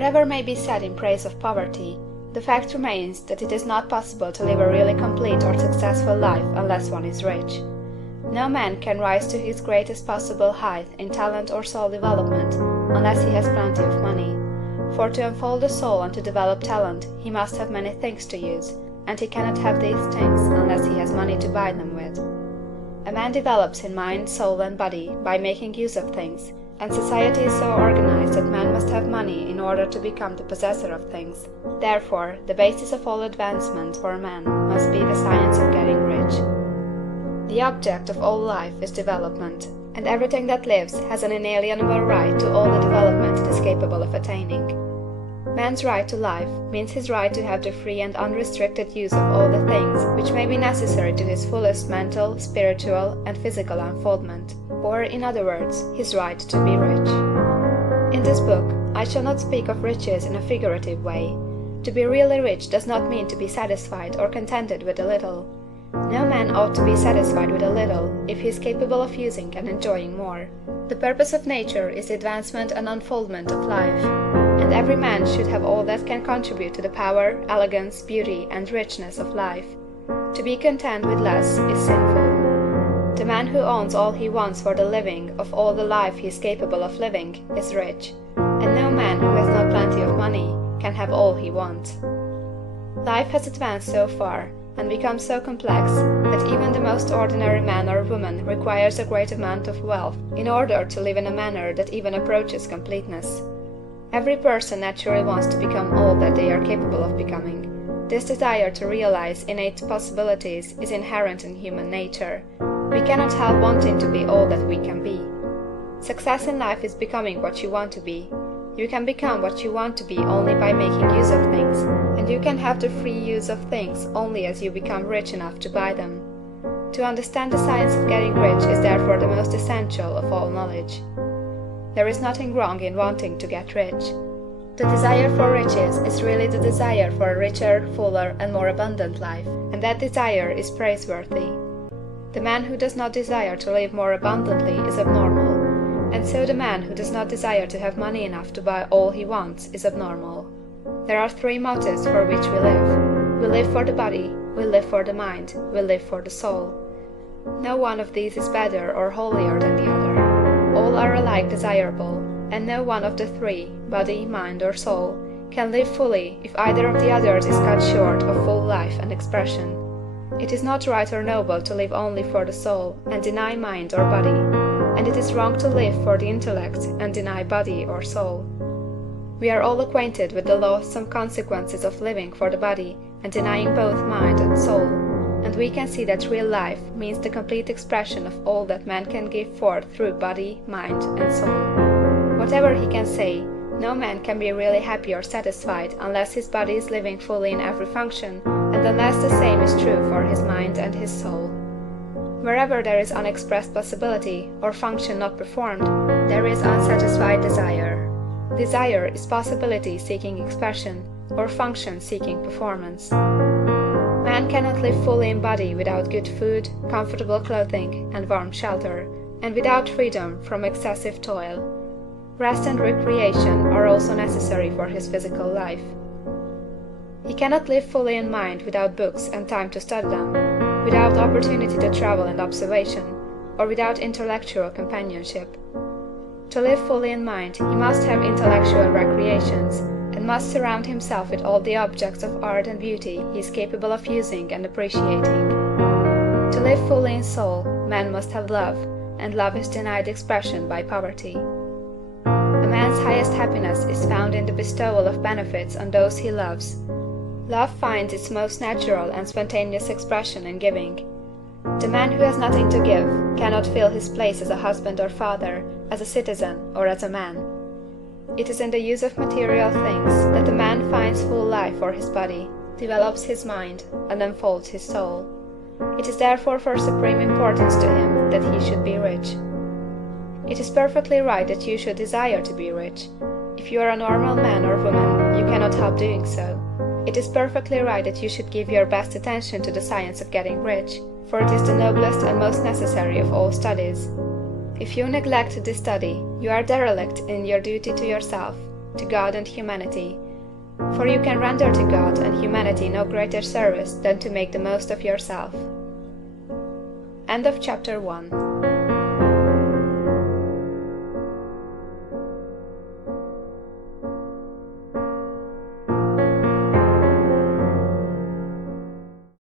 Whatever may be said in praise of poverty, the fact remains that it is not possible to live a really complete or successful life unless one is rich. No man can rise to his greatest possible height in talent or soul development unless he has plenty of money. For to unfold the soul and to develop talent, he must have many things to use, and he cannot have these things unless he has money to buy them with. A man develops in mind, soul, and body by making use of things, and society is so organized that man must have money in order to become the possessor of things. Therefore, the basis of all advancement for man must be the science of getting rich. The object of all life is development, and everything that lives has an inalienable right to all the development it is capable of attaining. Man's right to life means his right to have the free and unrestricted use of all the things which may be necessary to his fullest mental, spiritual, and physical unfoldment, or, in other words, his right to be rich. In this book, I shall not speak of riches in a figurative way. To be really rich does not mean to be satisfied or contented with a little. No man ought to be satisfied with a little if he is capable of using and enjoying more. The purpose of nature is the advancement and unfoldment of life, and every man should have all that can contribute to the power, elegance, beauty, and richness of life. To be content with less is sinful. The man who owns all he wants for the living of all the life he is capable of living is rich, and no man who has not plenty of money can have all he wants. Life has advanced so far, and become so complex, that even the most ordinary man or woman requires a great amount of wealth in order to live in a manner that even approaches completeness. Every person naturally wants to become all that they are capable of becoming. This desire to realize innate possibilities is inherent in human nature. We cannot help wanting to be all that we can be. Success in life is becoming what you want to be. You can become what you want to be only by making use of things, and you can have the free use of things only as you become rich enough to buy them. To understand the science of getting rich is therefore the most essential of all knowledge. There is nothing wrong in wanting to get rich. The desire for riches is really the desire for a richer, fuller, and more abundant life, and that desire is praiseworthy. The man who does not desire to live more abundantly is abnormal, and so the man who does not desire to have money enough to buy all he wants is abnormal. There are three motives for which we live. We live for the body, we live for the mind, we live for the soul. No one of these is better or holier than the other. All are alike desirable, and no one of the three, body, mind, or soul, can live fully if either of the others is cut short of full life and expression. It is not right or noble to live only for the soul and deny mind or body, and it is wrong to live for the intellect and deny body or soul. We are all acquainted with the loathsome consequences of living for the body and denying both mind and soul, and we can see that real life means the complete expression of all that man can give forth through body, mind, and soul. Whatever he can say, no man can be really happy or satisfied unless his body is living fully in every function, and unless the same is true for his mind and his soul. Wherever there is unexpressed possibility, or function not performed, there is unsatisfied desire. Desire is possibility seeking expression, or function seeking performance. Man cannot live fully in body without good food, comfortable clothing, and warm shelter, and without freedom from excessive toil. Rest and recreation are also necessary for his physical life. He cannot live fully in mind without books and time to study them, without opportunity to travel and observation, or without intellectual companionship. To live fully in mind, he must have intellectual recreations, and must surround himself with all the objects of art and beauty he is capable of using and appreciating. To live fully in soul, man must have love, and love is denied expression by poverty. A man's highest happiness is found in the bestowal of benefits on those he loves. Love finds its most natural and spontaneous expression in giving. The man who has nothing to give cannot fill his place as a husband or father, as a citizen, or as a man. It is in the use of material things that the man finds full life for his body, develops his mind, and unfolds his soul. It is therefore for supreme importance to him that he should be rich. It is perfectly right that you should desire to be rich. If you are a normal man or woman, you cannot help doing so. It is perfectly right that you should give your best attention to the science of getting rich, for it is the noblest and most necessary of all studies. If you neglect this study, you are derelict in your duty to yourself. to God and humanity, for you can render to God and humanity no greater service than to make the most of yourself. End of chapter 1.